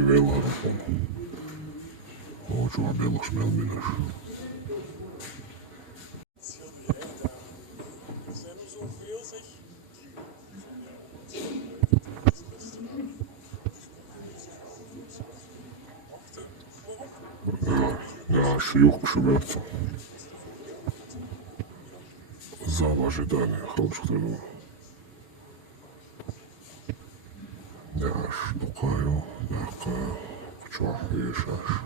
Velho. Hoje o Belos Melminas. Ja, шьюх шумятся. Зал ожидания, холштыру. Я штукаю, нахаю, чох и шаш.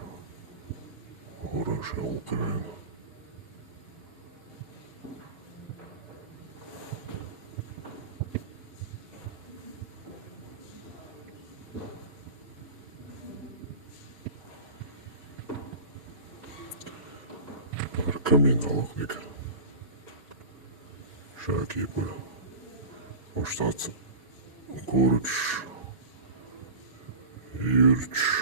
Урыша Украина. Камин алык Шаки был. Оштаться. Горыч. Юрч.